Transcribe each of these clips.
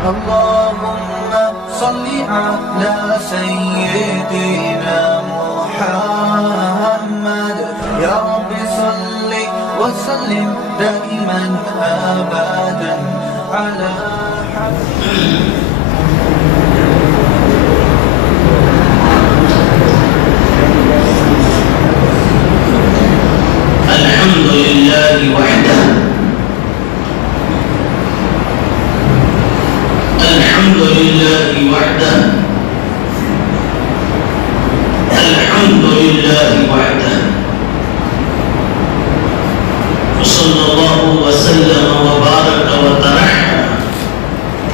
اللهم صل على سيدنا محمد يا رب صل وسلم دائما أبدا على الحمد لله وحده الحمد لله وحده الحمد لله وحده وصلى الله وسلم وبارك وترحم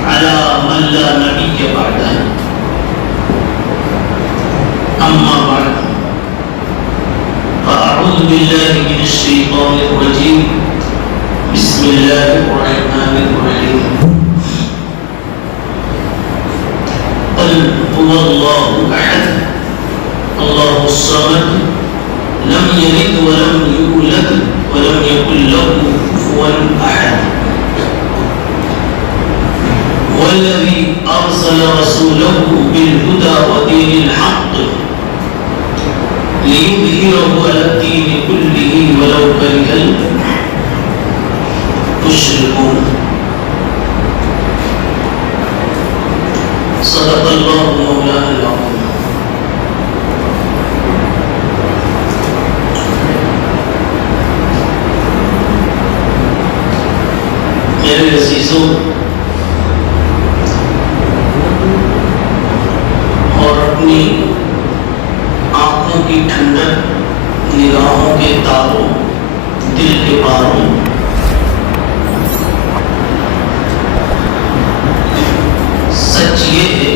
على من لا نبي بعده أما بعد فأعوذ بالله من الشيطان الرجيم بسم الله الرحمن الرحيم قل هو الله أحد الله الصمد لم يلد ولم يولد ولم يكن له كفوا أحد والذي أرسل رسوله بالهدى ودين الحق ليظهره على الدين كله ولو كره المشركون صدق الله مولانا العظيم. میرے عزیزوں اور اپنی آنکھوں کی ٹھنڈک، نگاہوں کے تاروں، دل کے پاروں، سچ یہ ہے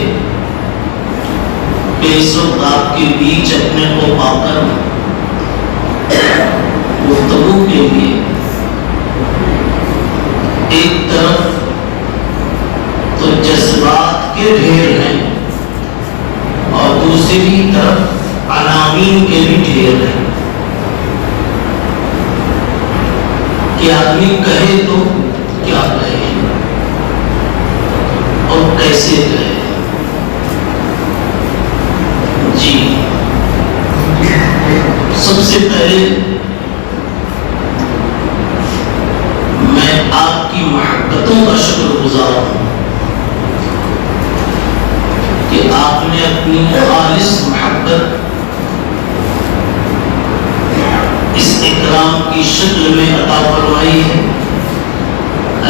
کہ اس وقت آپ کے بیچ اپنے کو پا کر گفتگو کے لیے ایک طرف تو جذبات کے ڈھیر ہیں اور دوسری طرف عناوین کے بھی ڈھیر ہیں کہ آدمی کہے تو کیا کہے اور کیسے کہے. جی سب سے پہلے میں آپ کی محبتوں کا شکر گزار ہوں کہ آپ نے اپنی خالص محبت اس اکرام کی شکل میں عطا فرمائی ہے.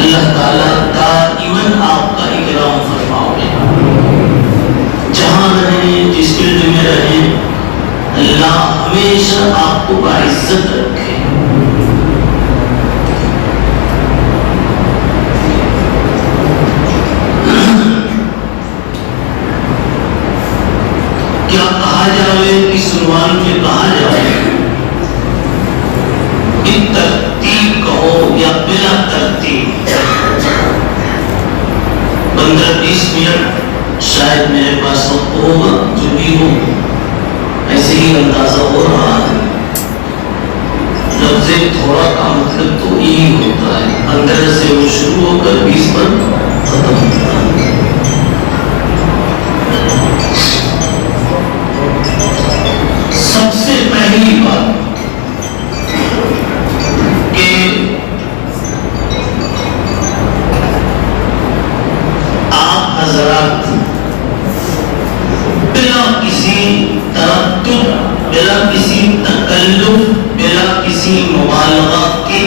اللہ تعالیٰ دائماً آپ کا اکرام فرمائے. جہاں رہیں، جس فیلڈ میں رہیں، اللہ ہمیشہ آپ کو باعزت رکھے. کیا کہا جائے، کس عنوان میں کہا جائے، ترتیب کہو یا بلا ترتیب. 15-20 منٹ شاید میرے پاس وقت ہوگا، جو بھی ہو ایسے ہی اندازہ ہو رہا ہے. لفظ تھوڑا کا مطلب تو یہی ہوتا ہے 15 سے وہ شروع ہو کر 20 پر ختم ہوتا ہے. سب سے پہلی بات حضرات بلا کسی تردد، بلا کسی تکلف، بلا کسی مبالغہ کے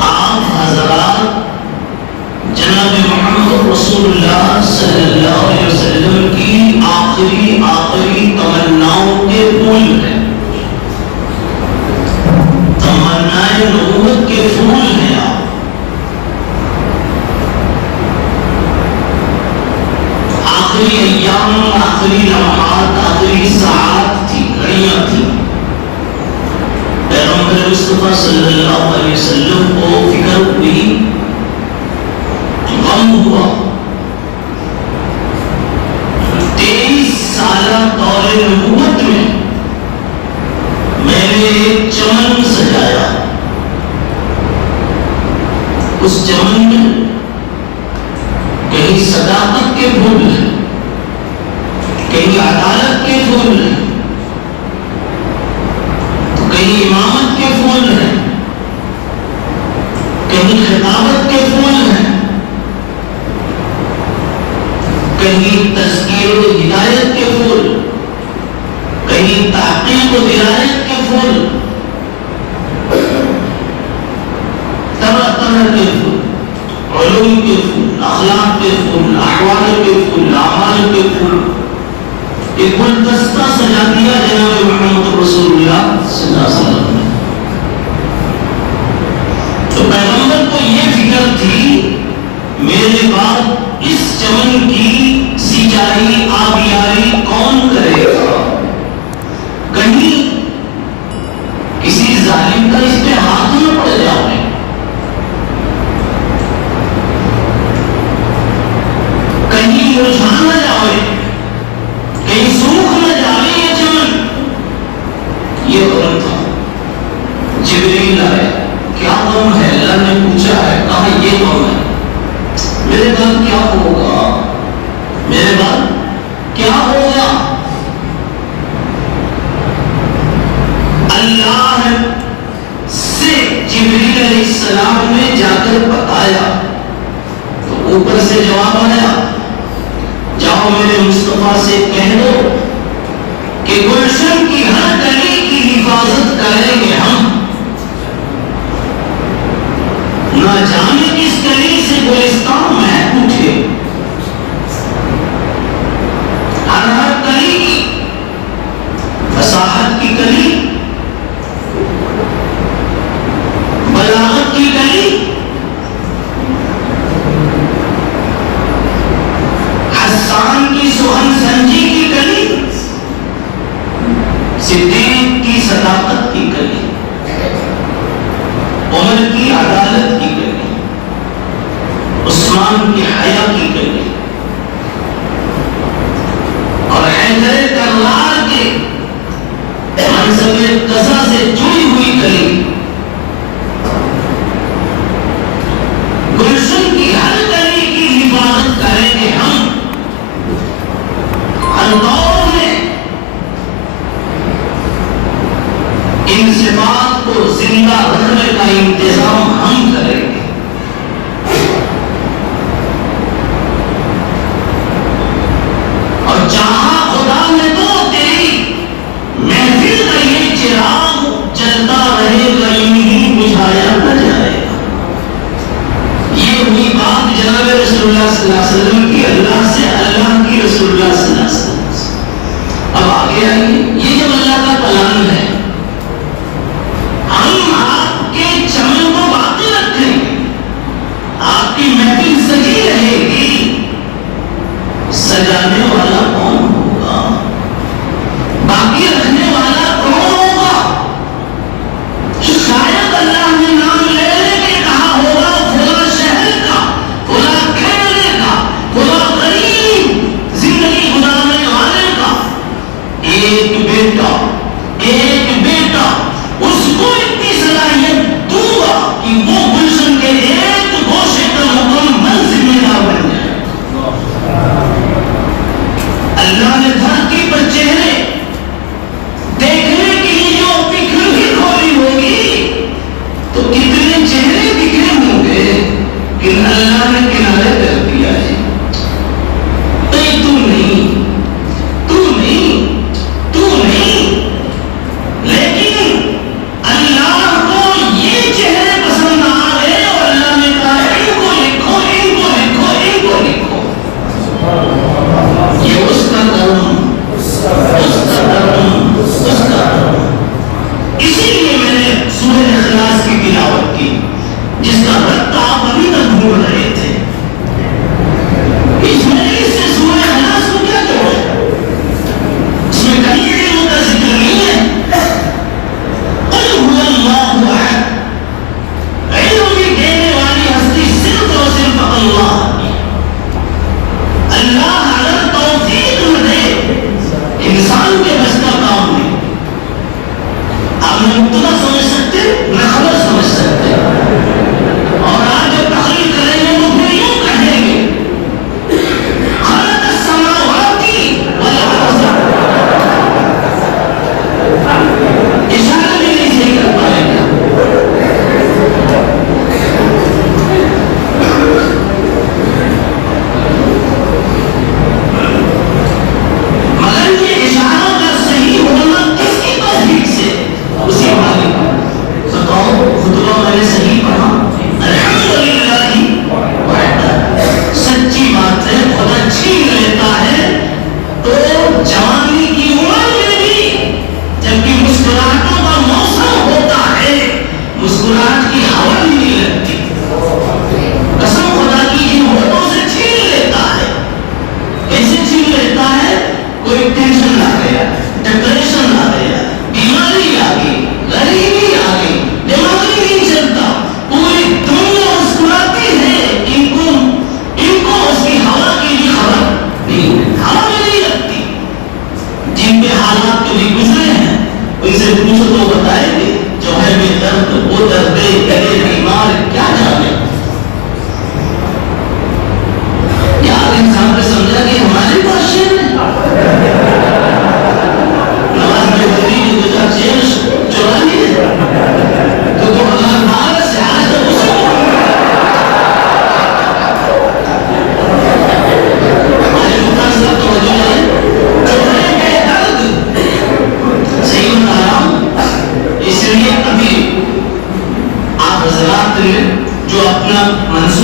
آپ حضرات جناب محمد رسول اللہ صلی اللہ علیہ وسلم کی آخری تمناؤں کے پھول ہیں، تمنائے نبوت کے پھول ہیں. آپ آخری ایام، آخری لمحات، آخری ساعات تھی، گھڑیاں تھی. پیغمبر مصطفیٰ صلی اللہ علیہ وسلم کو فکر ہوئی، غم ہوا. 23 سالہ دور نبوت میں میں نے ایک چمن سجایا. اس چمن چمن میں کہیں صداقت کے پھول ہیں، کہیں عدالت کے پھول ہیں، تو کہیں امامت کے پھول ہیں، کہیں خطابت کے پھول ہیں، کہیں تذکیر و ہدایت کے پھول، کہیں تحقیق و درایت کے پھول، طرح طرح کے پھول، علوم کے پھول، اخلاق کے پھول، احوال کے پھول، اعمال کے پھول، ایک گلدستہ سجا دیا جناب محمد رسول اللہ صلی اللہ علیہ وسلم نے۔ تو پیغمبر کو یہ فکر تھی میرے بعد اس چمن کی سینچائی آبیاری کون کرے گا، کہیں کسی ظالم کا اس پہ ہاتھ نہ پڑ جائے، کہیں مرجھا نہ جائے، کہیں سوکھ نہ جائے یہ چمن۔ یہ غم تھا۔ جبریل آئے، کیا غم ہے؟ اللہ نے پوچھا ہے، کہا یہ غم ہے، میرے بعد کیا ہوگا، میرے بعد کیا ہوگا؟ اللہ سے جبریل علیہ السلام نے جا کر بتایا تو اوپر سے جواب آیا، جاؤ میرے مصطفیٰ سے کہہ دو کہ گلشن کی ہر کلی کی حفاظت کریں گے ہم، نہ جانے کس کلی سے گلستان مہک اٹھے، ہر کلی کی فصاحت کی کلی، بلاغت کی کلی، حسان کی سخن سنجی کی کلی، صدیق کی صداقت کی کلی، عمر کی عدالت کی کلی، عثمان کی حیا کی کلی، اور حیدر کرار کے منصب قضا سے جڑی ہوئی کلی، گلشن کی ہر کلی کی حفاظت کریں گے ہم، ہر دور میں ان صفات کو زندہ رکھنے کا انتظام ہم کریں گے۔ اور جہاں خدا نے تو تیری محفل کا یہ چراغ چلتا رہے گا، یوں بجھایا نہ جائے گا۔ یہ ہوئی بات جناب رسول اللہ صلی اللہ علیہ وسلم کی اللہ سے، اللہ کی رسول اللہ صلی اللہ علیہ وسلم سے۔ اب آگے آئیے، یہ جب اللہ کا کلام ہے، ہم آپ کے چمن کو باقی رکھیں گے، آپ کی محفل سجی رہے گی، سجانے والا کون ہوگا، باقی رکھنے والا کون ہوگا؟ شاید اللہ نے نام لے لے کے کہا ہوگا فلاں شہر کا، فلاں کھیلنے کا، فلاں غریب زندگی گزارنے والے کا ایک بیٹا اس کو اتنی صلاحیت دوں گا کہ وہ گلشن کے ایک گوشے کا مکمل ذمہ دار بن جائے۔ اللہ نے دھرتی پر چہرے دیکھنے کے لیے جو بکھر بھی کھولی ہوگی تو کتنے چہرے بکھرے ہوں گے کہ اللہ نے کنارے کر دیا ہے، تو نہیں، لیکن اللہ کو یہ چہرے پسند آ گئے اور اللہ نے کہا ان کو لکھو، ان کو لکھو، ان کو لکھو۔ یہ اس کا کرم، اسی لیے میں نے سورہ اخلاص کی تلاوت کی، جس کا رتبہ آپ ابھی تک ڈھونڈ رہے تھے۔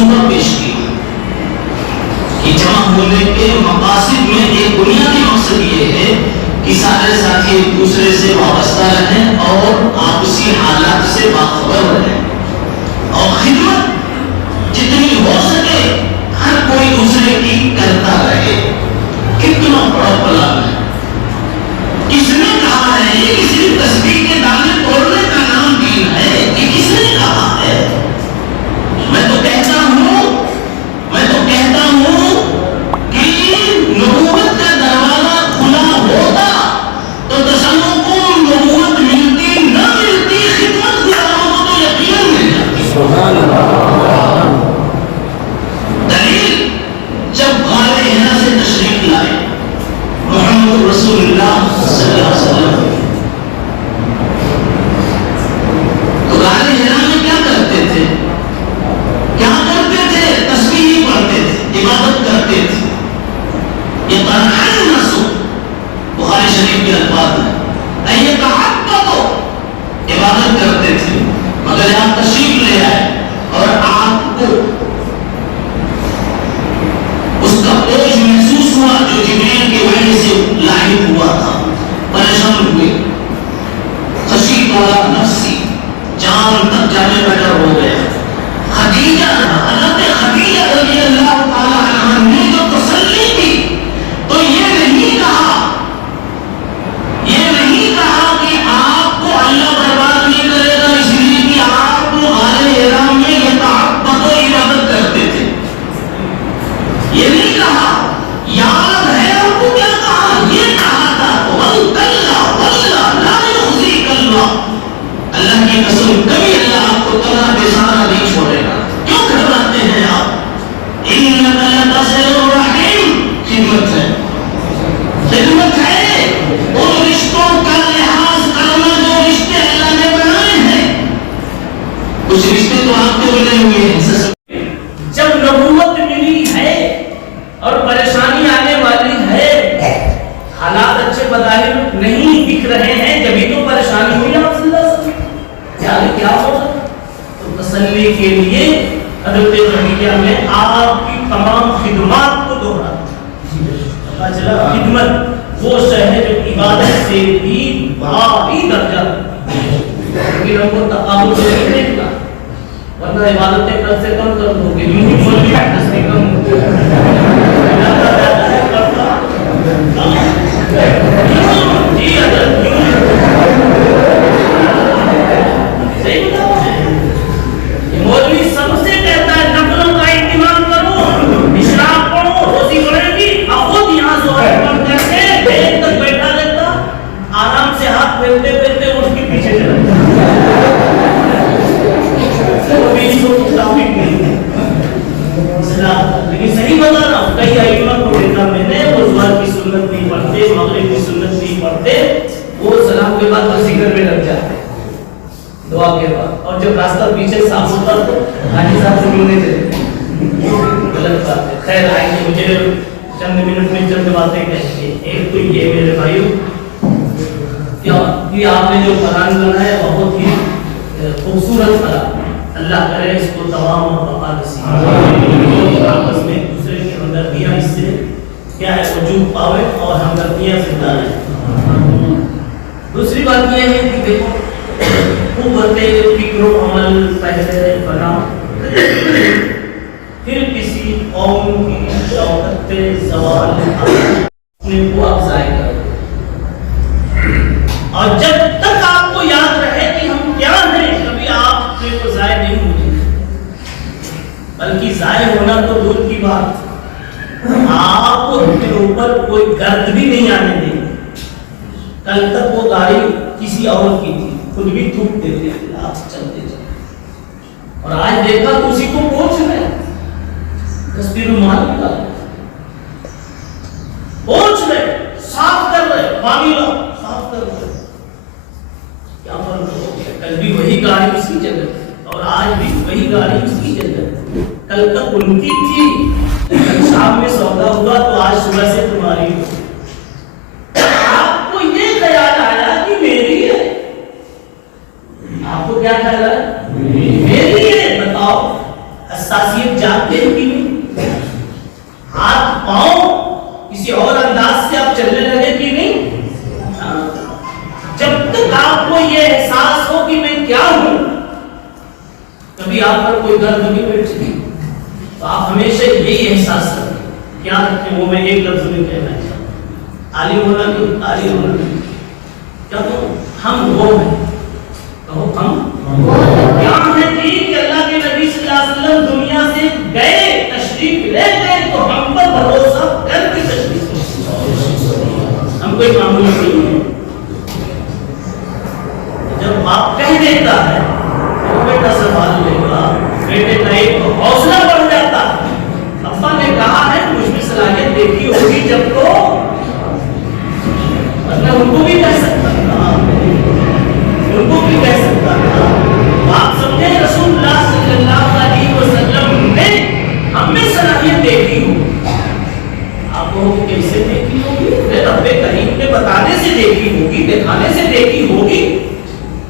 منصوبہ پیش کیا کہ جمع ہونے کے مقاصد میں ایک بنیادی مقصد یہ ہے کہ سارے ساتھی ایک دوسرے سے وابستہ رہیں اور آپسی حالات سے باخبر رہیں اور خدمت جتنی ہو سکے ہر کوئی دوسرے کی کرتا رہے. کتنا بڑا پلان ہے. کس نے کہا ہے یہ کسی تسبیح کے دانے توڑنے کا نام دین ہے؟ یہ کس نے کہا ہے؟ میں تو کہتا ہوں کہ نبوت کا دروازہ کھلا ہوتا تو تصور کو نبوت ملتی نہ ملتی خدمت گزاروں کو تو یقین مل جاتی. سبحان اللہ. دلیل جب غار حرا سے تشریف لائے محمد رسول اللہ صلی اللہ علیہ وسلم تو غار حرا میں کیا کرتے تھے؟ تسبیح ہی پڑھتے تھے, عبادت کرتے تھے. یہ الناس بخاری شریف کے الفاظ ہیں. یہ عبادت کرتے تھے مگر یہاں تشریف لے آئے اور آپ کو اس کا بوجھ محسوس ہوا جو جبریل کی وحی سے لاحق ہوا تھا. پریشان ہوئے, خشیت والا نفسی, جان تک جانے کا ڈر ہو گیا. خدیجہ حضرت خدیجہ رضی اللہ تعالی عنہا نے جو تسلی دی تو یہ نہیں کہا کہ آپ کو اللہ برباد نہیں کرے گا اس لیے کہ آپ غار حرا میں یتعبد و عبادت کرتے تھے. یہ نہیں کہا. یاد ہے آپ کو کیا کہا؟ یہ کہا تھا اللہ کی قسم کبھی اللہ آپ کو تنہا بے سہارا نہیں چھوڑے گا. کیوں گھبراتے ہیں آپ؟ انک لتصل الرحم. خدمت ہے ان رشتوں کا لحاظ کرنا جو رشتے اللہ نے بنائے ہیں. کچھ رشتے تو آپ کے بنے ہوئے ہیں. جب نبوت ملی ہے اور پریشانی آنے والی ہے, حالات اچھے بظاہر نہیں دکھ رہے ہیں, جبھی تو پریشانی ہوئی آپ صلی اللہ علیہ وسلم. کیا ہوگا؟ تو تسلی کے لیے حضرت خدیجہ نے آپ کی تمام خدمات کو دوہرا. خدمت وہ شے ہے جو عبادت سے بھی بھاری درجہ, لیکن ہم کو تقابل سے نہیں دیکھنا, ورنہ عبادتیں کم سے کم کر دو گے. جی حضرت مولوی سب سے کہتا ہے نفلوں کا اہتمام کرو, اشراق پڑھو, روزی بڑھے گی. خود یہاں زہر پڑھ کر کے دیر تک بیٹھا رہتا, آرام سے ہاتھ پھیرتے پھیرتے اس کے پیچھے چلا وہ بھی اس کو مطابق نہیں ہے. لیکن صحیح بتا رہا ہوں, کئی ائمہ کو دیکھا میں نے, وہ ظہر کی سنت نہیں پڑھتے, مغرب کی سنت نہیں پڑھتے, وہ سلام کے بعد بس ذکر میں لگ جاتے دعا کے بعد, اور جب راستہ پیچھے صاف ہوتا تو حاجی صاحب سے ملنے چلے. غلط بات ہے. خیر آئیں گے, مجھے چند منٹ میں چند باتیں کہیں. ایک تو یہ میرے بھائیو کہ آپ نے جو قرآن بنایا بہت ہی خوبصورت قرآن, اللہ کرے اس کو تمام اور بقا نصیب. آپس میں ایک دوسرے کی ہمدردیاں اس سے کیا ہے وجود پاوے اور ہمدردیاں زندہ رہیں. دوسری بات یہ ہے کہ دیکھو قوت فکر و عمل پہلے بنا, پھر کسی قوم کی شوکت زوال اپنے کو افزائی کرو, اور جب تک آپ کو یاد رہے کہ ہم کیا ہیں, کبھی آپ اپنے کو ضائع نہیں ہوئے, بلکہ ضائع ہونا تو دور کی بات, آپ اپنے اوپر کوئی گرد بھی نہیں آنے دیں. کل تک وہ گاڑی کسی اور کی تھی, خود بھی تھوک دیتے تھے, آپ چلتے چلتے, اور آج دیکھا تو اسی کو پوچھ رہے, کسبی رومال نکال پوچھ رہے, صاف کر رہے, معاملہ صاف کر رہے. کیا فرق ہو گیا؟ کل بھی وہی گاڑی اس کی جگہ اور آج بھی وہی گاڑی اس کی جگہ. کل تک ان کی تھی, شام میں سودا ہوا تو آج صبح سے تمہاری ہو. آپ کو یہ خیال آیا کہ میری ہے, آپ کو کیا خیال ہے؟ میری ہے. بتاؤ, حساسیت جاگ جاتے ہیں کہ نہیں؟ ہاتھ پاؤں کسی اور انداز سے آپ چلنے لگے کہ نہیں؟ جب تک آپ کو یہ احساس ہو کہ میں کیا ہوں، کبھی آپ پر کوئی درد نہیں بیٹھتی، تو آپ ہمیشہ یہی احساس کریں، کیا رکھتے ہیں وہ میں ایک لفظ میں کہنا چاہتا ہوں، عالم ہونا نہیں، عالم ہونا نہیں، کیا کہوں؟ ہم وہ ہیں، کہو ہم کیا ہے جی کہ اللہ کے نبی صلی اللہ علیہ وسلم دنیا سے گئے، تشریف لے گئے تو ہم پر بھروسہ کر کے تشریف لے، ہم کوئی معمولی نہیں ہے۔ جب باپ کہہ دیتا ہے تو بیٹا سنبھال لے گا، بیٹے کا ایک حوصلہ بڑھ جاتا ہے، ابا نے کہا ہے مجھ میں صلاحیت دیکھی ہوگی جب تو میں ان کو بھی کہہ سکتا تھا، ان کو بھی کہہ سکتا تھا۔ آپ سمجھے رسول اللہ صلی اللہ علیہ وسلم نے ہم میں صلاحیت دیکھی ہو، آپ کو کیسے دیکھی ہوگی؟ میرے رب کریم نے بتانے سے دیکھی ہوگی، دکھانے سے دیکھی ہوگی،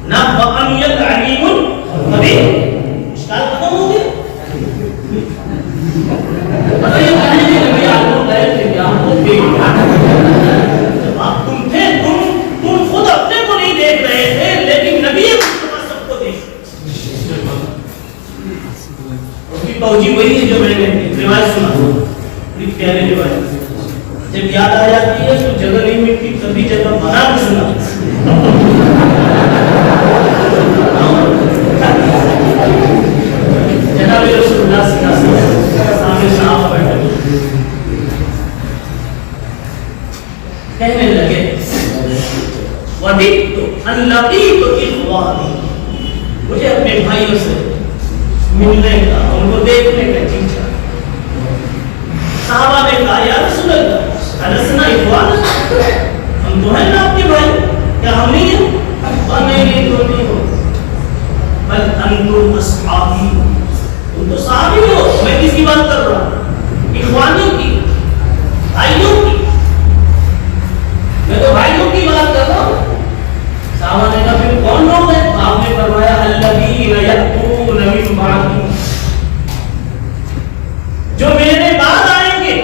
نہ بقیت علیم کبھی اشکال ختم ہو گیا۔ بتائیے کہنے کے نبی آپ کو غیب تھے کیا؟ ہم کو دیکھ جب آپ تم تھے، تم خود اپنے کو نہیں دیکھ رہے تھے، لیکن نبی مصطفیٰ سب کو دیکھ اس کی توجہ وہی ہے جو میں نے روایت سنا، بڑی پیاری روایت، جب یاد آ جاتی ہے تو جگہ نہیں ملتی، کبھی جگہ بنا کے سنا۔ جناب رسول اللہ صلی اللہ علیہ وسلم سامنے صاحب بیٹھے کہنے لگے وَدِدْتُ أَنْ لَقِيتُ إِخْوَانِي، مجھے اپنے بھائیوں سے ملنے کا، ان کو دیکھنے کا جی چاہا۔ صحابہ نے کہا یا رسول اللہ أَلَسْنَا إِخْوَانَ، ہم تو ہیں نا آپ کے بھائی، کیا ہم نہیں ہیں؟ نہیں تو نہیں ہو، بل انتم اصحابی، تم تو صحابی ہو۔ میں کس کی بات کر رہا ہوں؟ اخوانیوں کی، بھائیوں کی، میں تو بھائیوں کی بات کر رہا ہوں۔ صحابہ نے کہا پھر کون لوگ ہیں؟ آپ نے فرمایا الذین یأتون من بعدی، جو میرے بعد آئیں گے،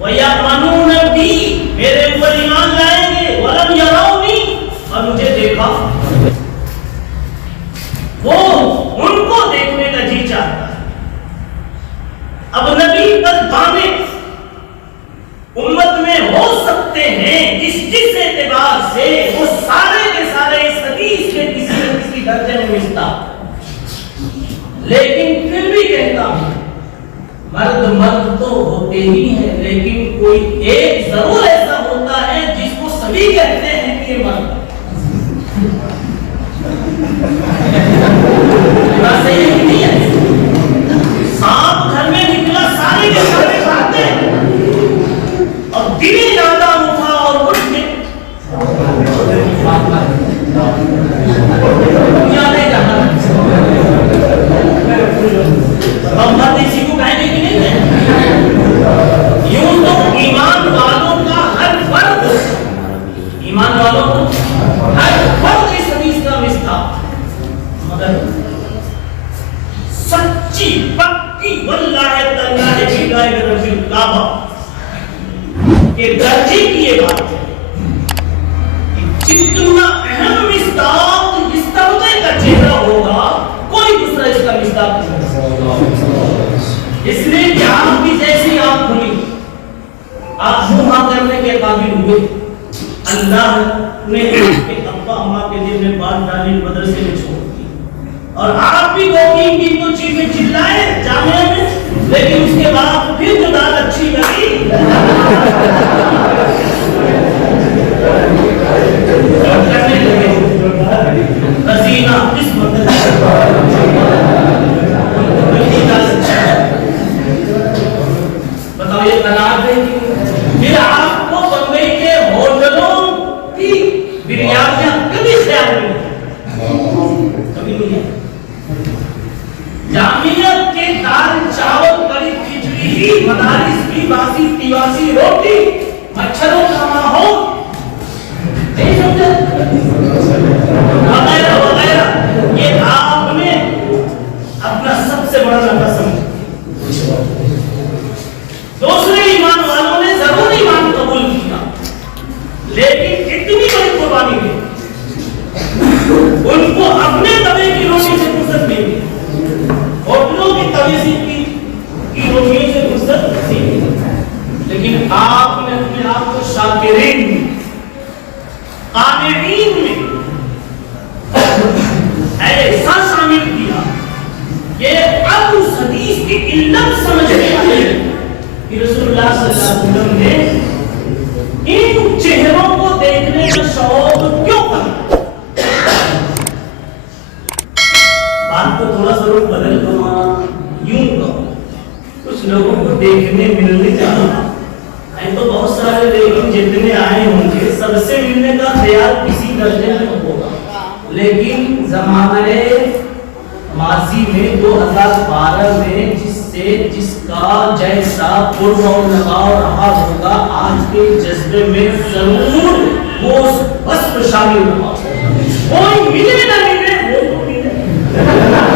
وَیَأْمَنُونَ بِی، میرے اوپر ایمان لائیں گے، وَلَمْ یَرَوْنِی، اور مجھے دیکھا، وہ ان کو دیکھنے کا جی چاہتا ہے۔ اب نبی پر دانے امت میں ہو سکتے ہیں جس اعتبار سے وہ سارے کے سارے اس حدیث کے کسی نہ کسی درجے میں ملتا، لیکن پھر بھی کہتا ہوں مرد تو ہوتے ہی ہیں، لیکن کوئی ایک ضرور ایسا ہوتا ہے جس کو سبھی کہتے ہیں کہ یہ مرد سانپ گھر میں نکلا، سارے کے سارے بھاگتے اور دل زیادہ اٹھا اور اٹھ کے اسی کو کہنے کی نہیں ہے۔ یوں تو ایمان والوں کا ہر فرد، ایمان والوں کو ہر فرد اس حدیث کا مصداق، مگر سچی پکی واللہ تعالیٰ بلائے رضی الکعبہ کہ درجے کی یہ بات ہے کہ جتنا اہم مصداق اس طبقے کا چہرہ ہوگا کوئی دوسرا اس کا مصداق نہیں ہوگا۔ اس لیے کہ آپ کی جیسی آپ کھلی، آپ منہ کرنے کے قابل ہوئے، اللہ نے آپ کے ابا اما کے دل میں بات ڈالی، مدرسے میں چھوڑ دی، اور آپ بھی دو تین دن تو چیخیں چلائے جامعہ میں، لیکن اس کے بعد پھر جو دال اچھی لگی کرنے لگے رزینہ قسمت بتاؤ یہ قرار دے گی؟ پھر آپ کو بمبئی کے ہوٹلوں کی بریانیاں کبھی خیال نہیں، کبھی نہیں ہے۔ جامعیت کے دال چاول کڑی کھچڑی ہی، مدارس کی باسی تیواسی روٹی، مچھروں کا ماحول، نہیں سمجھے وغیرہ وغیرہ، یہ آپ نے اپنا سب سے بڑا نفع سمجھا۔ لیکن آپ نے اپنے آپ کو شاکرین قانعین میں ایسا شامل کیا کہ اب اس حدیث کی علت سمجھ میں آئی کہ رسول اللہ صلی اللہ علیہ وسلم نے ان چہروں کو دیکھنے کا شوق کیوں کرا. بات کو تھوڑا ضرور بدل دو، یوں کہو کچھ لوگوں کو دیکھنے ملنے جانا ہے تو بہت سارے، لیکن جتنے آئے ہوں گے سب سے ملنے کا خیال کسی درجے میں ہوگا. لیکن زمانہ ماضی میں 2012 میں جس کا جیسا قرب و لگاؤ رہا ہوگا آج کے جذبے میں ضرور وہ اس وصف شامل ہوا. کوئی ملے نہ ملے وہ تو ملے.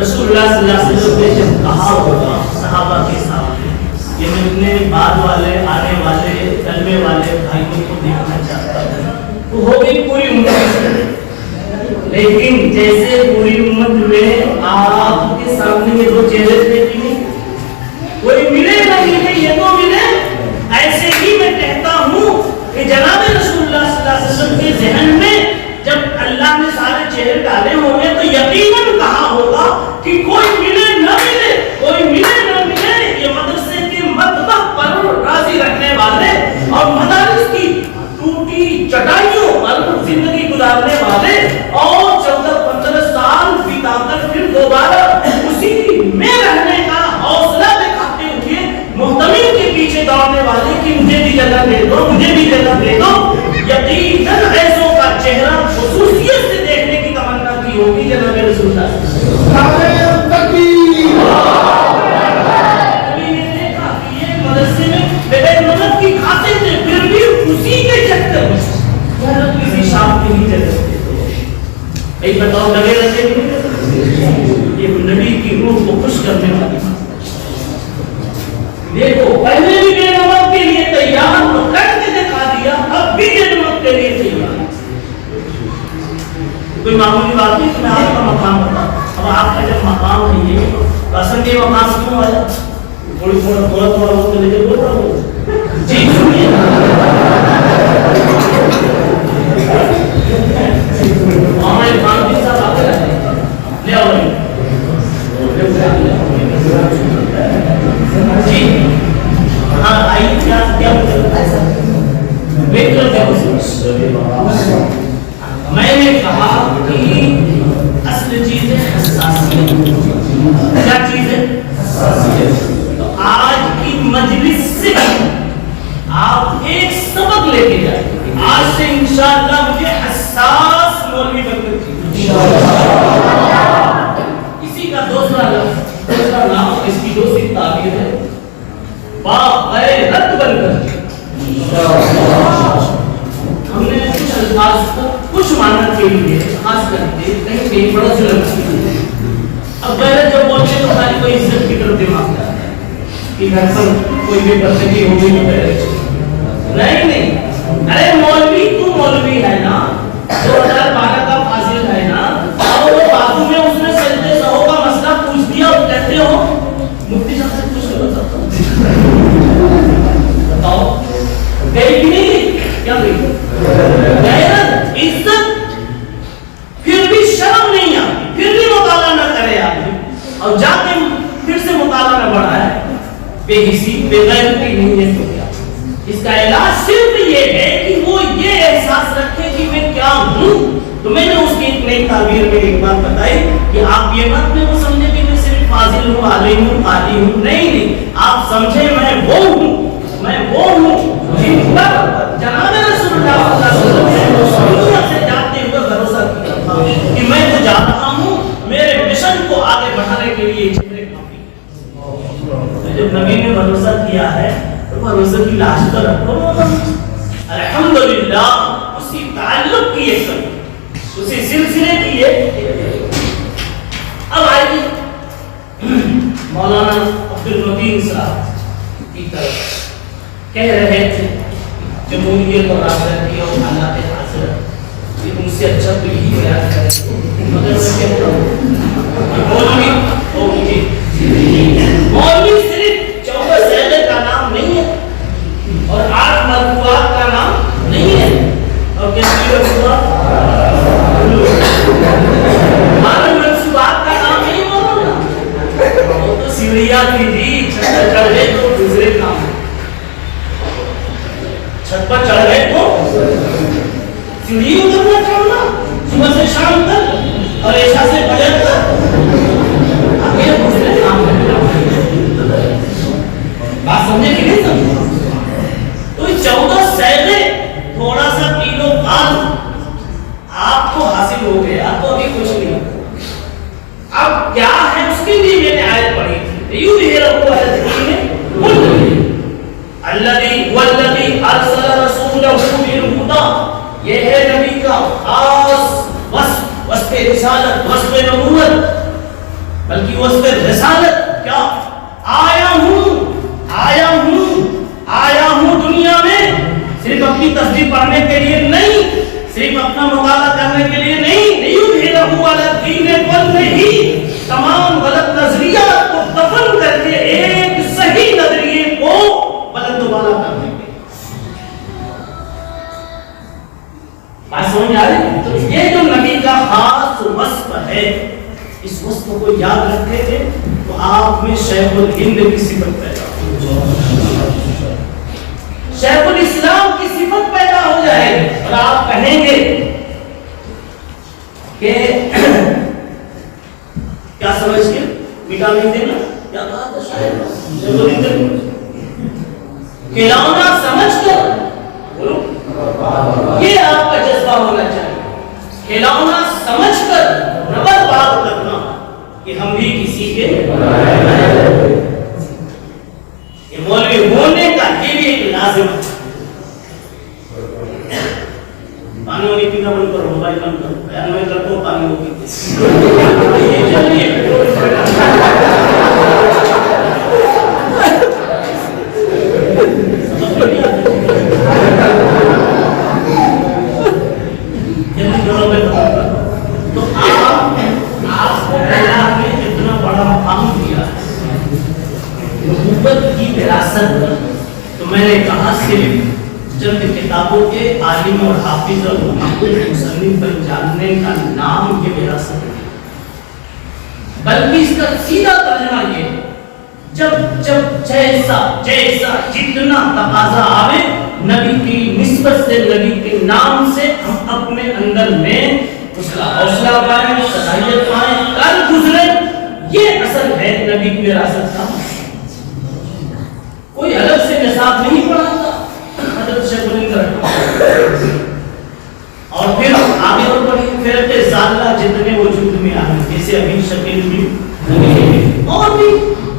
رسول اللہ صلی اللہ علیہ وسلم نے جب کہا ہوگا صحابہ کے سامنے یہ میں اپنے بعد والے آنے والے کلمے والے بھائیوں کو دیکھنا چاہتا ہوں تو ہو گئی پوری امت. لیکن جیسے پوری امت میں آپ کے سامنے یہ دو چہرے دیکھیں گے کوئی ملے نہ ملے یہ تو ملے. ایسے ہی میں کہتا ہوں کہ جناب رسول اللہ صلی اللہ علیہ وسلم کے ذہن میں جب اللہ نے سارے چہرے ڈالے ہوں گے تو یقیناً کہا ہوگا کہ کوئی ملے نہ ملے، کوئی ملے نہ ملے، یہ مدرسے کے مطبخ پر راضی رکھنے والے اور مدارس کی ٹوٹی چٹائیوں پر زندگی گزارنے والے اور 14-15 سال بتا کر پھر دوبارہ اسی میں رہنے کا حوصلہ دکھاتے ہوئے محتمل کے پیچھے دوڑنے والے کہ مجھے بھی جگہ دے دو، مجھے بھی جگہ دے دو. یقیناً ایسوں کا چہرہ خصوصیت سے دیکھنے کی تمنا کی ہوگی جناب رسول اللہ. کبھی نے دیکھا کہ یہ مدرسے میں بغیر مدد کی کھاتے تھے پھر بھی اسی کے چکر میں کسی شام کے لیے جگہ دے دو. ایک بتاؤ لگے رہتے یہ نبی کی روح کو خوش کرنے والی بات. دیکھو پہلے بھی بے نمک کے لیے تیار تو کر کے دکھا دیا، اب بھی بے نمک کے لیے تیار. کوئی معمولی بات نہیں کہ میں آپ کا مقام بتا. اب آپ کا جب مقام نہیں ہے تو اصل یہ مقام کیوں آیا؟ تھوڑا وقت لے کے بول رہا ہوں. جی سنیے ہمارے خان جی صاحب آتے رہتے لے آؤ جی ہاں آئیے. کیا میں نے کہا کہ اصل چیز ہے حساسیت. کیا چیز ہے؟ حساسیت. تو آج کی مجلس سے آپ ایک سبق لے کے جائیں. آج سے انشاءاللہ مجھے حساس مولوی بن کر کسی کا دوسرا نام اس کی دوسری تعبیر ہے باغیرت بن کر. ہم نے کچھ الفاظ کو کچھ معنی کے لیے خاص کر کے کہیں کہیں بڑا ظلم کیا. اب غیرت جب بولتے تو ہماری کوئی عزت کی طرف دماغ جاتا ہے کہ گھر پر کوئی بھی بندگی ہو گئی تو نہیں. ارے مولوی تو مولوی ہے نا، 2012 کا فاضل ہے نا، اور وہ بازو میں اس نے سجدے سہو کا مسئلہ پوچھ دیا اور کہتے ہو مفتی صاحب سے کچھ کرو بتاؤ گئی کہ نہیں گئی؟ کیا گئی؟ غیرت عزت پھر بھی شرم نہیں آتی، پھر بھی مطالعہ نہ کرے آدمی اور جا کے پھر سے مطالعہ نہ بڑھائے. بے حسی بے غیرتی نہیں ہے تو کیا؟ اس کا علاج صرف یہ ہے کہ وہ یہ احساس رکھے کہ میں کیا ہوں. تو میں نے اس کی ایک نئی تعبیر میں ایک بات بتائی کہ آپ یہ مت میں وہ سمجھے کہ میں صرف فاضل ہوں، عالم ہوں، قاری ہوں. نہیں، آپ سمجھے میں وہ ہوں جن پر جناب رسول اللہ صلی اللہ علیہ وسلم نے دنیا سے جاتے ہوئے بھروسہ کیا تھا کہ میں تو جا رہا ہوں، میرے مشن کو آگے بڑھانے کے لیے چہرے کافی. جب نبی نے بھروسہ کیا ہے تو بھروسے کی لاش تو رکھو. الحمدللہ اسی تعلق کی ایک اسی سلسلے کی ایک. اب آئیے مولانا عبدالمتین صاحب کی طرف کہہ رہے تھے جمہوریت اور آزادی اور حالات حاضر یہ ان سے اچھا تو یہی بیان کرے مگر میں کہتا ہوں مولوی صرف 14 زیادہ کا نام نہیں ہے اور 8 مرفوعات کا نام نہیں ہے اور کتنی مرفوعات ہمارے منصوبات کا نام نہیں ہوگا وہ تو سیڑھیاں کی جی چھت پر چڑھ گئے تو دوسرے کام چھت پر چڑھ گئے تو سیڑھی اترنا چڑھنا صبح سے شام تک اور عشاء سے فجر تک اب یہ دوسرے کام بات سمجھے کہ نہیں سمجھے تو 14 سیدے تھوڑا سا پیلو پال آپ کو حاصل ہو گیا تو ابھی کچھ نہیں اب کیا ہے اس کے لیے میں نے آیت پڑھی تھی یوں بھی رب کو الذی ارسل رسولہ بالہدی یہ ہے نبی کا خاص وصف رسالت وصف نبوت بلکہ وصف رسالت کیا آیا ہوں دنیا میں صرف اپنی تصدیق پڑھنے کے لیے نہیں صرف اپنا مطالعہ کرنے کے لیے نہیں تمام غلط نظریات کو دفن کر کے ایک صحیح نظریے کو بلند و بالا کرنے کے بات سمجھ آ رہی تو یہ جو نبی کا خاص وصف ہے اس وصف کو یاد رکھے تھے تو آپ میں شیخ الہند کی صفت پیدا شیخ الاسلام کی صفت پیدا ہو جائے اور آپ کہیں گے کہ کیا سمجھ کے مٹا نہیں دینا کیا کہا تھا شاید کھلونا سمجھ کر بولو یہ آپ کا جذبہ ہونا چاہیے کھلونا سمجھ کر نبر بات کرنا کہ ہم بھی کسی کے یہ مولوی ہونے کا یہ بھی ایک لازم ہے پانی وانی پینا بند کرو موبائل بند کرو بیان میں کرو پانی وہ پیتے یہ چلیے تو آپ کو اللہ نے اتنا بڑا مقام دیا نبوت کی وراثت تو میں نے کہا صرف چند کتابوں کے عالم اور حافظ اور مصنف پر جاننے کا نام یہ وراثت ہے بلکہ اس کا سیدھا ترجمہ یہ جب جیسا جتنا تقاضا آئے نبی کی نسبت سے نبی کے نام سے ہم اپنے اندر میں اس کا حوصلہ پائیں صلاحیت پائیں کر گزرے یہ اصل ہے نبی کی وراثت کا کوئی الگ سے نصاب نہیں پڑھاتا حضرت شیخ الہند اور پھر آگے اور پڑھی فرقہ ضالہ جتنے وجود میں آئے جیسے ابھی شکل بھی اور بھی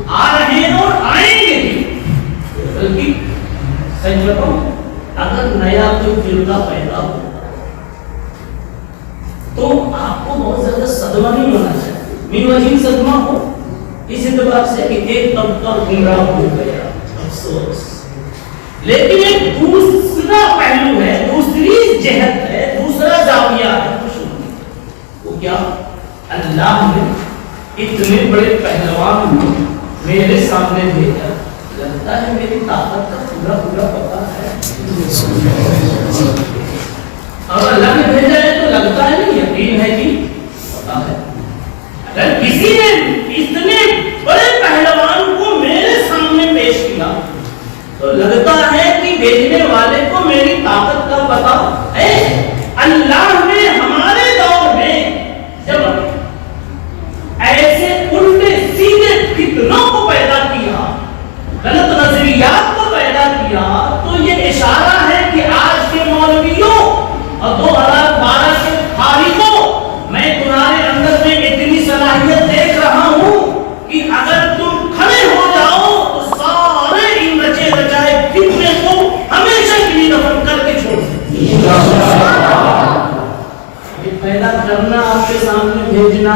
آ رہے ہیں اور آئیں گے بھی بلکہ سچ بتاؤں اگر نیا کوئی فرقہ پیدا ہو تو آپ کو بہت زیادہ صدمہ نہیں ہونا چاہیے من وجہ صدمہ ہو اس اعتبار سے کہ ایک طبقہ گمراہ ہو گیا افسوس لیکن ایک دوسرا پہلو ہے دوسری جہت ہے دوسرا زاویہ ہے وہ کیا اللہ نے اتنے بڑے پہلوان میرے سامنے بھیجا لگتا ہے میری طاقت کا پورا پورا پتہ ہے اور اللہ نے بھیجا ہے تو لگتا ہے نہیں یقین ہے کہ پتہ ہے اگر کسی نے اتنے بڑے پہلوان کو میرے سامنے پیش کیا تو لگتا ہے کہ بھیجنے والے کو میری طاقت کا پتہ ہے اللہ نے ہمارے دور میں جب ایسے الٹے سیدھے فتنوں کو پیدا کیا غلط نظریات کو پیدا کیا تو یہ اشارہ ہے کہ آج کے مولویوں اور 2012 کے فارغوں میں تمہارے اندر میں اتنی صلاحیت دیکھ رہا ہوں کہ اگر تم کھڑے ہو جاؤ تو سارے ان رچے رچائے فتنے کو ہمیشہ کے لیے دفن کر کے چھوڑ دیں پیدا کرنا آپ کے سامنے بھیجنا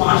5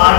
8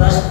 10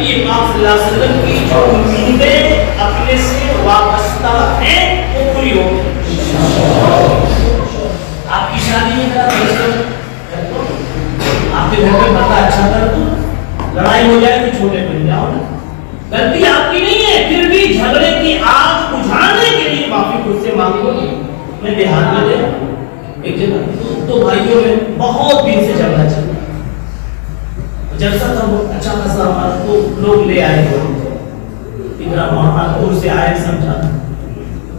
نبی پاک صلی اللہ علیہ وسلم کی جو امیدیں اپنے سے وابستہ ہیں وہ پوری ہو گئی. آپ کی شادی میں آپ کے گھر میں پتہ اچھا کر دو, لڑائی ہو جائے تو چھوٹے بن جاؤ نا. غلطی آپ کی نہیں ہے, پھر بھی جھگڑے کی آگ بجھانے کے لیے معافی خود سے مانگو. میں دیہات میں گیا ایک جگہ, تو بھائیوں میں بہت دن سے جھگڑا چل رہا, جلسہ تھا وہ اچھا خاصا ہمارا, تو لوگ لے آئے ادھر وہاں دور سے آئے سمجھا.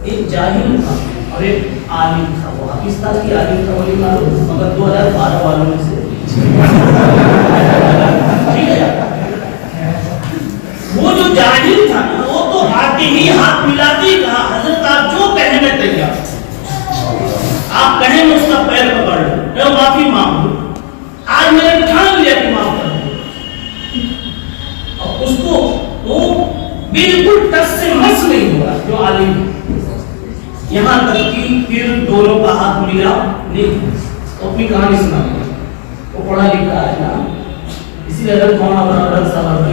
ایک جاہل تھا اور ایک عالم تھا, وہ پاکستان کی عالم تھا وہی معلوم, مگر 2012 والوں میں سے ٹھیک ہے. وہ جو جاہل تھا نا, وہ تو آتے ہی ہاتھ ملاتے کہا حضرت آپ جو کہیں میں تیار, آپ کہیں میں اس کا پیر پکڑ لوں, میں معافی مانگوں. آج میں نے ٹھان لیا کہ معاف کر دوں. اور اس کو وہ بالکل ٹس سے مس نہیں ہوا جو عالم, یہاں تک کہ پھر دونوں کا ہاتھ ملا نہیں. اپنی کہانی سنا, وہ پڑھا لکھا ہے نا, اسی لیے اگر کون اپنا صاحب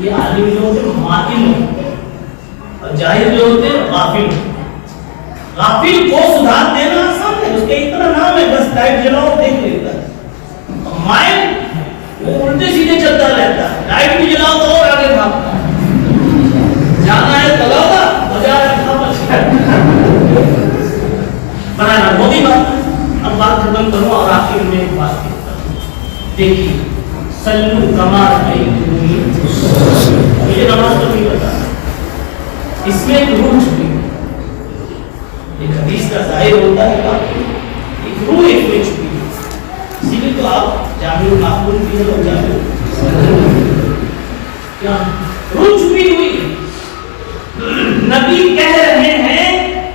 یہ عالم جو ہوتے ماہر ہوتے اور جاہل جو ہوتے غافل. غافل کو سدھار دینا آسان ہے, اس کے اتنا نام ہے بس لائٹ جلاؤ دیکھ لیتا ہے. مائنڈ وہ الٹے سیدھے چلتا رہتا ہے, لائٹ بھی جلاؤ تو اور آگے بھاگتا ہے. جانا ہے تلاوا بازار بنانا وہ بھی بات. اب بات ختم کروں اور آخر میں ایک بات کہتا ہوں. دیکھیے سلو کمار مجھے نماز تو نہیں بتا, اس میں ایک روح چھپی, ایک حدیث کا ظاہر ہوتا ہے ایک روح ایک میں چھپی ہے. اسی لیے تو آپ جامع المعقول بھی ہے, کیا روح چھپی ہوئی. نبی کہہ رہے ہیں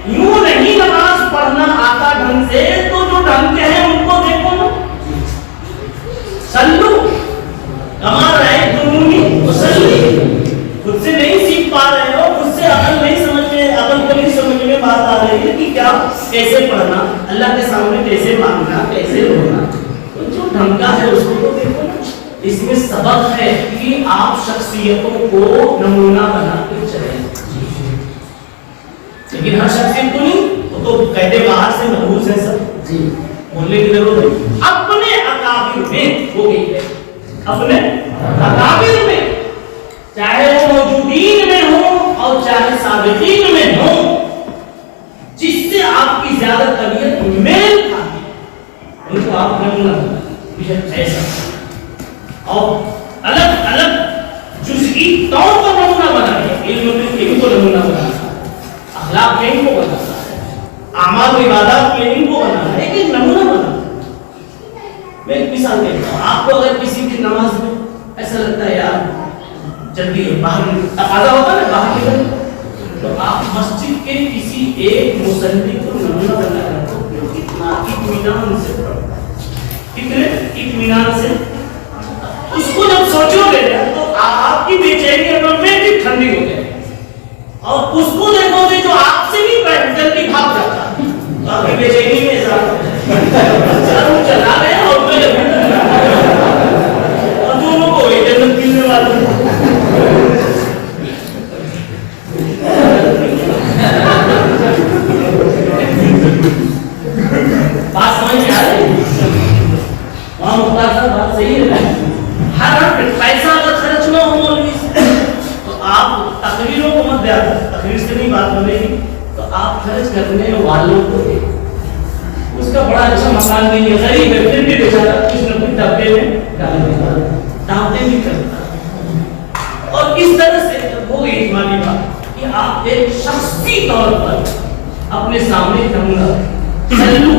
یوں نہیں نماز پڑھنا آتا ڈھنگ سے, تو جو ڈھنگ کے ہیں ان کو دیکھو نا. سلو کما رہے تم خود سے نہیں سیکھ پا رہے ہو, خود سے عقل نہیں سمجھ میں, عقل کو نہیں سمجھ میں بات آ رہی ہے کہ کیا کیسے پڑھنا, اللہ کے سامنے کیسے مانگنا, کیسے رونا. تو جو ڈھنگ کا ہے اس کو تو دیکھو نا. اس میں سبق ہے کہ آپ شخصیتوں کو نمونہ بنا کے چلیں, لیکن ہر شخصیت کو نہیں. وہ تو کہتے باہر سے محبوس ہے سب جی, بولنے کی ضرورت نہیں. اپنے اکابر میں وہ گئی ہے, اپنے اکابر میں, چاہے وہ موجودین میں ہوں اور چاہے سابقین میں ہوں, جس سے آپ کی زیادہ طبیعت میل کھاتی ہے ان کو آپ نمونہ ایسا, اور الگ الگ جزئی طور پر نمونہ بنائیے. علم میں ان کو نمونہ بنانا, اخلاق میں ان کو بنانا ہے, اعمال و عبادات میں ان کو بنانا ہے, ایک نمونہ بنانا. میں ایک مثال دیتا ہوں آپ کو. اگر کسی کی نماز میں ایسا لگتا ہے یار جلدی باہر تقاضا ہوتا ہے باہر نکل, تو آپ مسجد کے کسی ایک مصلی کو نمونہ بنا کر دو, کتنا اطمینان سے پڑھتا ہے, کتنے اطمینان سے. اس کو جب سوچو گے تو آپ کی بے چینی آٹومیٹک ٹھنڈی ہو جائے, اور اس کو دیکھو گے جو آپ سے بھی جلدی بھاگ جاتا ہے, تو آپ کی بے چینی میں اضافہ ہو جائے. چلا گیا اور دونوں کو جنت ملنے والا. بات سمجھ میں آ رہی ہے؟ وہاں مختار صاحب بات صحیح ہے. ہر پیسہ اگر خرچ نہ ہو مولوی سے تو آپ تقریروں کو مت دیا, تقریر سے نہیں بات بنے گی, تو آپ خرچ کرنے والوں کو دیں. اس کا بڑا اچھا مکان نہیں ہے, غریب ہے, پھر بھی بیچارہ کچھ نہ کچھ ڈبے میں ڈال دیتا, دعوتیں بھی کرتا. اور اس طرح سے ہو گئی ہماری بات کہ آپ ایک شخصی طور پر اپنے سامنے نمونہ سلو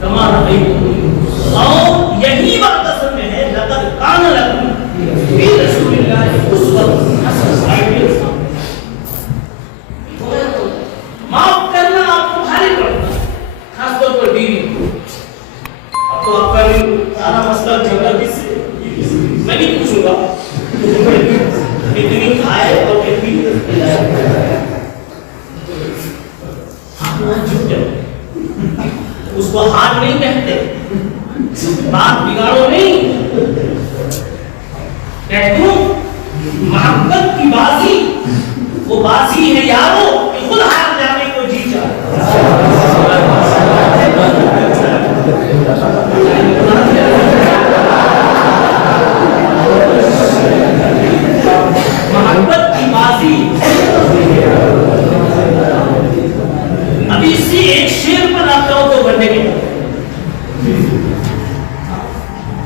کما رہے ہو, اور یہی بات اصل میں ہے لقد کان لکم فی رسول اللہ اسوۃ حسنہ. معاف کرنا آپ کو بھاری پڑتا ہے, خاص طور پر بیوی کو. اب تو آپ کا سارا مسئلہ جھگڑا کس سے, میں نہیں پوچھوں گا کتنی کھائے اور کتنی اس کو ہاتھ نہیں کہتے, بات بگاڑو نہیں کہتے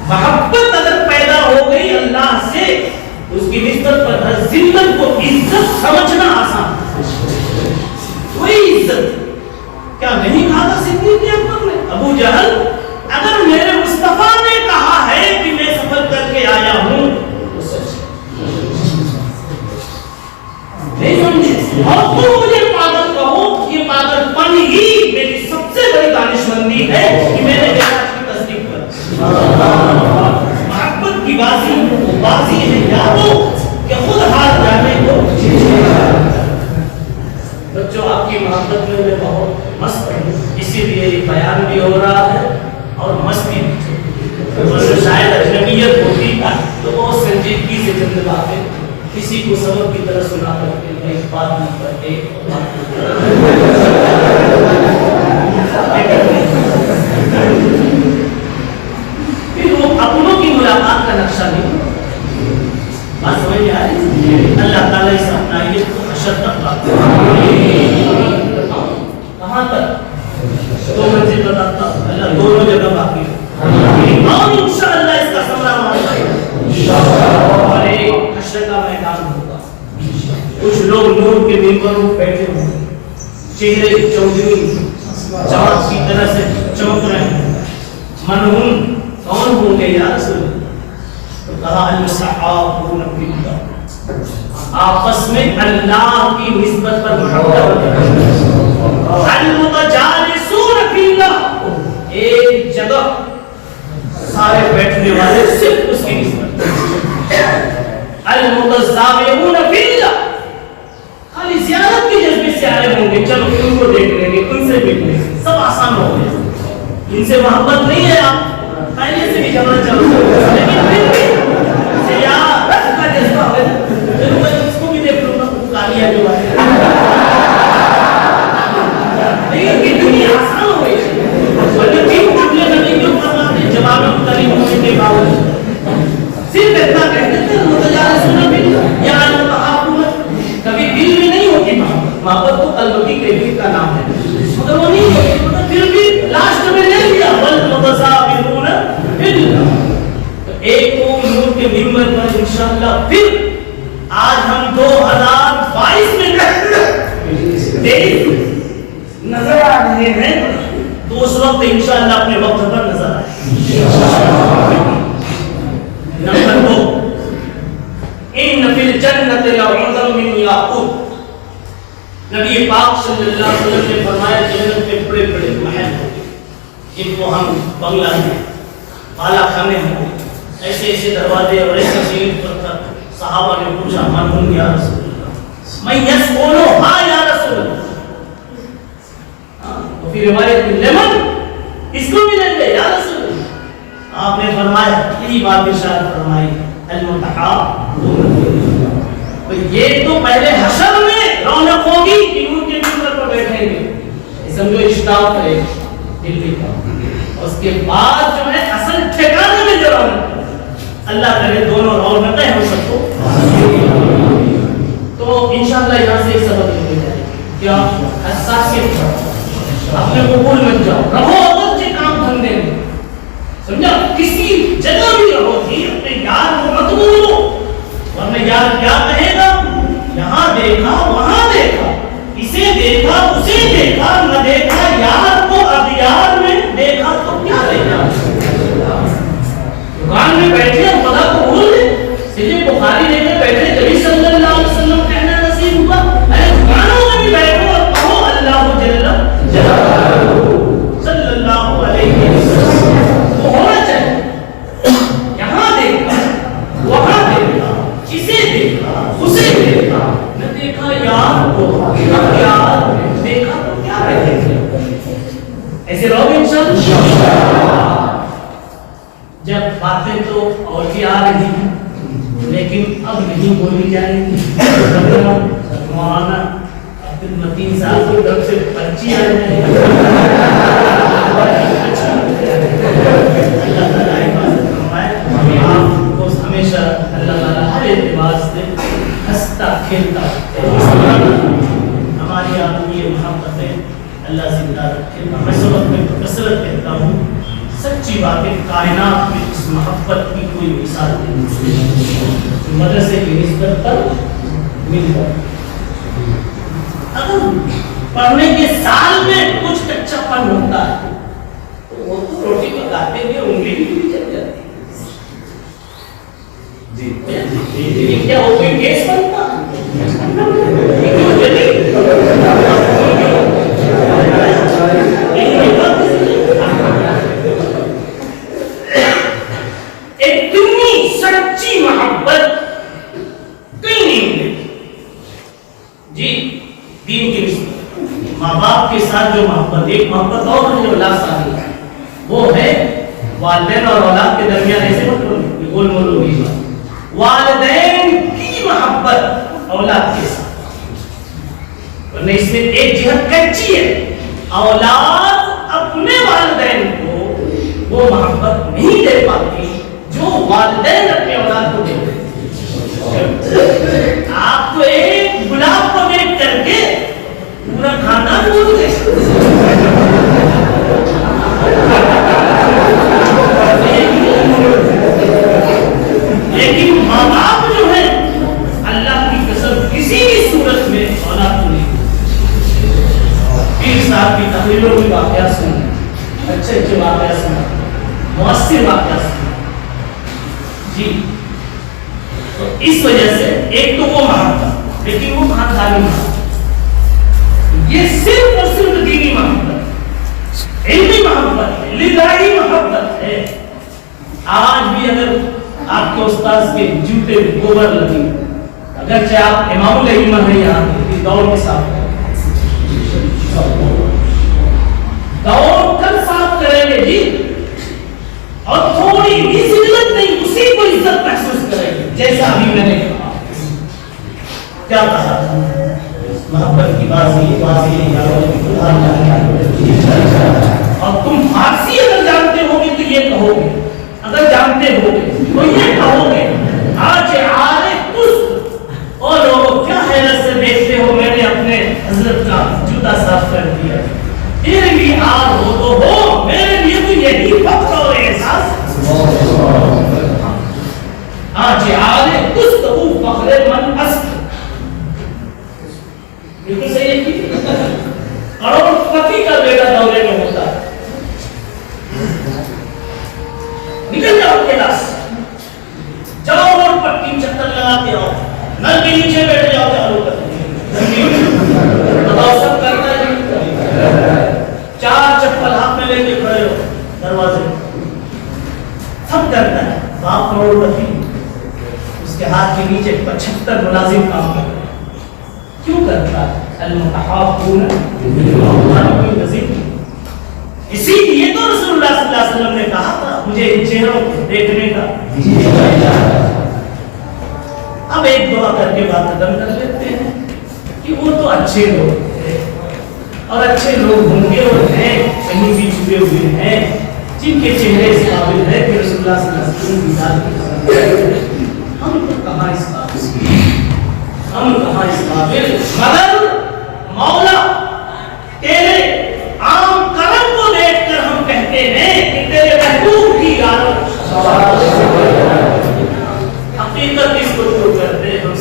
محبت اگر پیدا ہو گئی اللہ سے اس کی نسبت پر ہر ذلت کو عزت سمجھنا آسان ہے. کوئی عزت کیا نہیں کہا تھا صدیق اکبر نے؟ ابو جہل اگر میرے مصطفیٰ نے کہا ہے کہ میں سفر کر کے آیا ہوں تو سچ نہیں سمجھے. اور تم مجھے پاگل کہو، یہ پاگل پن ہی میری سب سے بڑی دانشمندی ہے کہ میں نے کی تصدیق کر. محبت کی بازی ہے یا تو کہ خود ہاتھ جانے کو. بچوں آپ کی محبت میں میں بہت مست ہوں، اسی لیے یہ بیان بھی ہو رہا ہے اور مستی بھی. شاید اجنبیت ہوتی تو بہت سنجیدگی سے چند باتیں کسی کو سبق کی طرح سنا کرتے ہیں. ایک بات نہیں کرتے پھر وہ اپنوں کی ملاقات کا نقشہ نہیں. بات سمجھ میں آ رہی؟ اللہ تعالیٰ اس اپنائیت کو حشر تک لاتا کہاں تک؟ 2 منزل بتاتا اللہ 2 جگہ باقی ہے اور انشاءاللہ اس کا ثمرہ مانتا اور ایک حشر کا میدان ہوگا. کچھ لوگ نور کے ممبر پر بیٹھے ہوں گے، چہرے چودھری چمک کی طرح سے چمک رہے ہیں. منہم کون ہوں گے یا رسول اللہ؟ تو کہا المصحابون فی اللہ، آپس میں اللہ کی نسبت پر محبت. المتجالسون فی اللہ، ایک جگہ سارے بیٹھنے والے صرف اس کی نسبت. المتزاورون فی اللہ، خالی زیارت کے جذبے سے آئے ہوں گے، چلو ان کو دیکھ لیں گے، ان سے مل لیں گے، سب آسان ہو گیا. ان سے محبت نہیں ہے، آپ پہلے سے بھی جمع چلو، لیکن پھر بھی زیارت کا جذبہ ہے. چلو میں اس کو بھی دیکھ لوں گا، کالیہ جو ہے لیکن کتنی آسان ہو گئی. ورنہ تین جملے نبی کے اوپر آتے جواب مختلف ہونے کے باوجود صرف اتنا کہتے تھے متجالسون فی اللہ یا المتحابون. کبھی دل میں نہیں ہوتی محبت تو قلب کی کیفیت کا نام ہے، مگر وہ نہیں ہوتی. مگر پھر بھی لاسٹ میں لے لیا والمتزاورون فی اللہ. تو ایک کو نور کے ممبر پر انشاءاللہ پھر آج ہم 2022 میں نظر آ رہے ہیں تو اس وقت انشاءاللہ اپنے وقت پر نظر آئے. نمبر 2 ان فی الجنت لعودا من یاقوت. نبی پاک صلی اللہ علیہ وسلم نے فرمایا جنت میں بڑے بڑے محل ہوں گے، جن کو ہم بنگلہ میں بالا خانے ہوں، ایسے ایسے دروازے اور ایسے سیڑھی پتھر. صحابہ نے پوچھا من ہوں یا رسول اللہ؟ میں یس بولو ہاں یا رسول اللہ. تو پھر روایت میں لیمن اس کو بھی لے لے یا رسول اللہ. آپ نے فرمایا یہی بات ارشاد فرمائی المتحابون. یہ تو پہلے حشر میں رونق ہوگی کہ ان کے ممبر پر بیٹھیں گے، سمجھو اشتاق ہے دل کا. اس کے بعد جو ہے اصل ٹھکانے میں جو رونق، اللہ کرے دونوں رونقیں ہم سب کو. تو انشاءاللہ یہاں سے ایک سبق مل جائے گا کیا؟ حساسیت. اپنے قبول مت جاؤ، رہو اگرچہ کام دھندے میں، سمجھا، کسی جگہ بھی رہو جی اپنے یار کو مت بھولو، ورنہ یار کیا کہے گا؟ یہاں دیکھا وہاں دیکھا، اسے دیکھا اسے دیکھا، نہ دیکھا یار کو اغیار میں دیکھا تو کیا دیکھا. دکان میں بیٹھے اور خدا کو بھول گئے، صرف بخاری لے کے بیٹھے نبی صلی اللہ علیہ وسلم کہنا نصیب ہوا. ارے دکانوں میں بھی بیٹھو اور کہو اللہ جل جلالہ صلی اللہ علیہ وسلم. وہ ہونا چاہیے، یہاں دیکھا وہاں دیکھا، اسے دیکھا اسے دیکھا، نہ دیکھا یار کو اغیار میں دیکھا تو کیا دیکھا. ایسے رہو گے انشاءاللہ. جب باتیں تو اور بھی آ رہی ہیں لیکن اب نہیں بولی جائے گی. مولانا عبد المتین صاحب کی طرف سے پرچی آ جائے گی. اللہ تعالیٰ حفاظت فرمائے. آپ کو ہمیشہ اللہ تعالیٰ ہر اعتبار سے ہنستا کھیلتا ہماری آپ کی یہ محبتیں اللہ زندہ رکھے. میں سبق میں کثرت کہتا ہوں، سچی باتیں کائنات میں اس محبت محبت کی کوئی مثال نہیں. مدرسے کی نسبت پر مل کر اگر پڑھنے کے سال میں کچھ کچا پن ہوتا ہے تو وہ تو روٹی پکاتے ہوئے انگلی بھی چل جاتی ہے. کیا وہ کوئی کیس بنتا اتنی سچی محبت کہیں نہیں ملتی جی. دین کی نسبت ماں باپ کے ساتھ جو محبت، ایک محبت اور ہے جو اللہ ساری ہے، وہ ہے والدین اور اولاد کے درمیان ایسے مطلب گول مول ہوگی. والدین کی محبت اولاد کے ساتھ، ورنہ اس میں ایک جہت کچی ہے. اولاد اپنے والدین کو وہ محبت نہیں دے پاتی جو والدین اپنے اولاد کو دیتے. آپ تو ایک گلاب کو دیکھ کر کے پورا خاندان بول گئے. لیکن ماں باپ جو ہے اللہ کی قسم کسی بھی صورت میں اولاد کو نہیں. پیر صاحب کی تقریروں میں واقعات سنیں، اچھے اچھے واقعات سنیں، مؤثر واقعات سنیں جی. تو اس وجہ سے ایک تو وہ محبت، لیکن وہ خاندانی محبت، یہ صرف اور صرف دینی محبت، علمی محبت ہے، لدائی محبت ہے. آج بھی اگر آپ کے استاذ کے جوتے میں گوبر لگی، اگرچہ آپ امام الائمہ ہیں یہاں کے دور کے ساتھ دوڑ کر صاف کریں گے جی، اور تھوڑی بھی ذلت نہیں، اسی کو عزت محسوس کریں گے. جیسا ابھی میں نے کہا، کیا کہا تھا محبت کی بازی اور تم فارسی اگر جانتے ہو گے تو یہ کہو گے، اگر جانتے ہو گے تو یہ کہو گے آج آرے کس اور لوگوں کیا حیرت سے دیکھتے ہو، میں نے اپنے حضرت کا جوتا صاف کر دیا. تیرے لیے آر ہو تو ہو، میرے لیے تو یہی فخر اور احساس. آج آرے کس تو فخر من است. بالکل صحیح ہے کہ کروڑ پتی کا بیٹا دورے میں ہوتا ہے، نکل جاؤ کلاس، جاؤ اور پٹی چکر لگاتے آؤ، نل کے نیچے بیٹھ جاؤ، چالو کر بتاؤ سب کرتا ہے. چار چپل ہاتھ میں لے کے کھڑے ہو دروازے، سب کرتا ہے. باپ کروڑ پتی، اس کے ہاتھ کے نیچے 75 ملازم کام کرتے ہیں. کیوں کرتا ہے؟ المتحابون اسی لیے تو رسول اللہ صلی اللہ علیہ وسلم نے کہا تھا مجھے ان چہروں کو دیکھنے کا. اب ایک دعا کر کے بات ختم کر لیتے ہیں کہ وہ تو اچھے لوگ تھے اور اچھے لوگ ہوں گے اور ہیں، کہیں بھی چھپے ہوئے ہیں جن کے چہرے اس قابل ہے کہ رسول اللہ صلی اللہ علیہ وسلم کی ذات. ہم تو کہاں اس قابل، ہم کہاں اس قابل، مگر مولا تیرے عام کرم کو دیکھ کر ہم کہتے ہیں کہ تیرے محبوب کی یاد. حقیقت اس کو تو کرتے ہم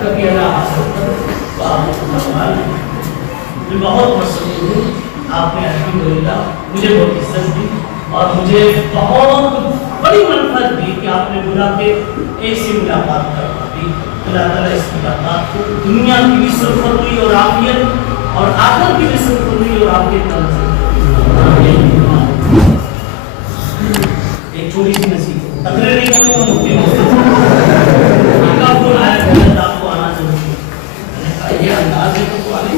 کبھی اللہ بہت مشہور ہوں. آپ نے الحمدللہ مجھے بہت عزت دی اور مجھے بہت بڑی منفعت دی کہ آپ نے بلا کے ایسی ملاقات کروا دی. اللہ تعالیٰ اس ملاقات کو دنیا کی بھی سرخت ہوئی اور عافیت اور آخرت کی بھی سرخت ہوئی اور عافیت ایک چھوٹی سی نصیحت تقریر نہیں کروں گا. آپ کو آیا کہ آپ کو آنا ضروری ہے، یہ انداز ہے تو آنے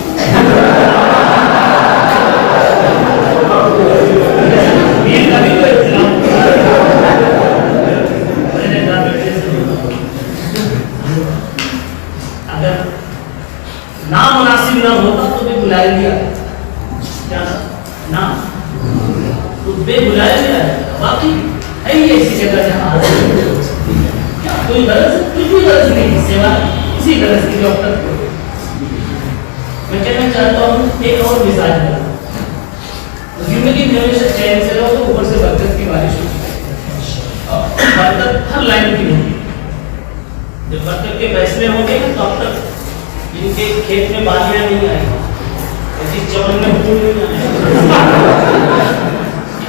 یہ کبھی تو احترام اگر نامناسب نہ ہوتا تو بے بلائے دیا کیا نام تو بے بلائے دیا باقی ہے یہ ایسی جگہ جہاں کیا کوئی غرض کچھ بھی غرض نہیں سوا اسی غرض کی جو اب تک میں کہنا چاہتا ہوں. ایک اور مثال ہے، زندگی میں ہمیشہ چین سے رہو تو اوپر سے برکت کی بارش ہوتی ہے. کے کھیت میں بالیاں نہیں آئی، جس چمن میں پھول نہیں آئے،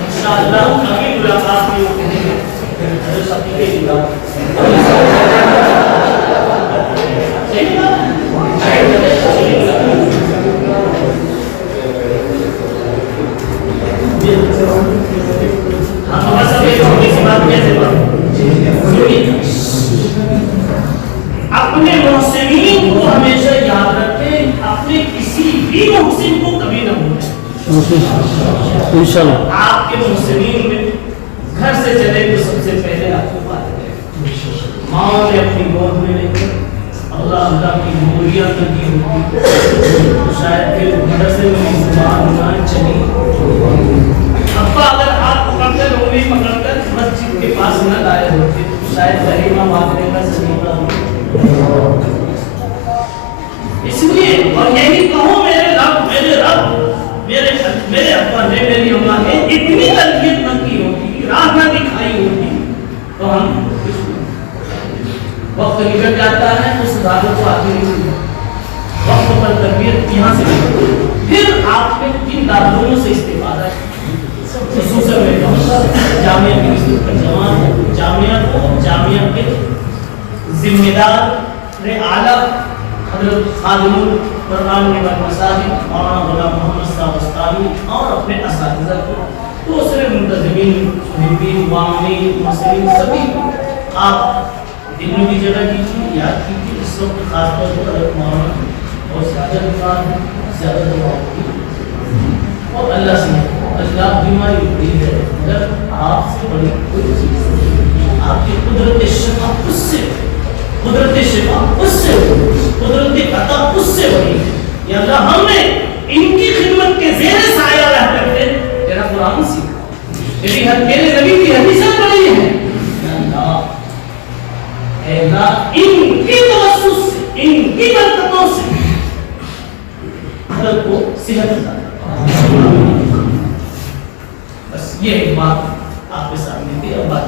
انشاءاللہ اگلی ملاقات میں وہ کہیں گے حضرت صاحب کے جدا اپنے محسنین کو ہمیشہ یاد رکھیں، اپنے کسی بھی محسن کو کبھی نہ بھولیں۔ انشاءاللہ آپ کے محسنین میں گھر سے چلے تو سب سے پہلے آپ کو بات کریں، ماں نے اپنی گود میں لے کر اللہ کی گولیاں دی ہوتی تو شاید پھر مدرسے میں زبان نہ چلی، ابا اگر ہاتھ پکڑ کر انگلی پکڑ کر مسجد کے پاس نہ لائے ہوتے تو شاید رحیمہ مانگنے کا سلیقہ ہو۔ اس لیے اور یہی کہو میرے رب میرے ابا نے میری اماں نے اتنی تربیت نہ کی ہوتی، راہ نہ دکھائی ہوتی تو ہم وقت نکل جاتا ہے تو صداقت کو آگے نہیں ملتا، وقت پر تربیت یہاں سے پھر آپ نے کن دارالعلوموں سے استفادہ کیا، خصوصاً میں کہوں گا جامعہ کی نسبت پر جوان جامعہ کے ذمہ دار اعلیٰ حضرت خادم القرآن کے مساجد مولانا غلام محمد صاحب استاذی اور اپنے اساتذہ کو، دوسرے منتظمین محبین معاملین مسئلین سبھی آپ دنوں کی جگہ کیجیے، یاد کیجیے۔ اس وقت خاص طور پر حضرت مولانا اور زیادہ دعا ہوتی اور اللہ سے اللہ بیماری ہوتی ہے مگر آپ سے بڑی کوئی چیز نہیں، آپ کی قدرت شفا اس سے قدرت عطا اس سے بڑی ہے۔ یا اللہ ہم نے ان کی خدمت کے زیر سایہ رہ کر کے تیرا قرآن سیکھا، تیرے نبی کی حدیثیں پڑھی ہیں، یا اللہ اے اللہ ان کی توسط سے ان کی برکتوں سے حضرت کو صحت عطا فرما۔ بس یہ ایک بات آپ کے سامنے تھی، اب بات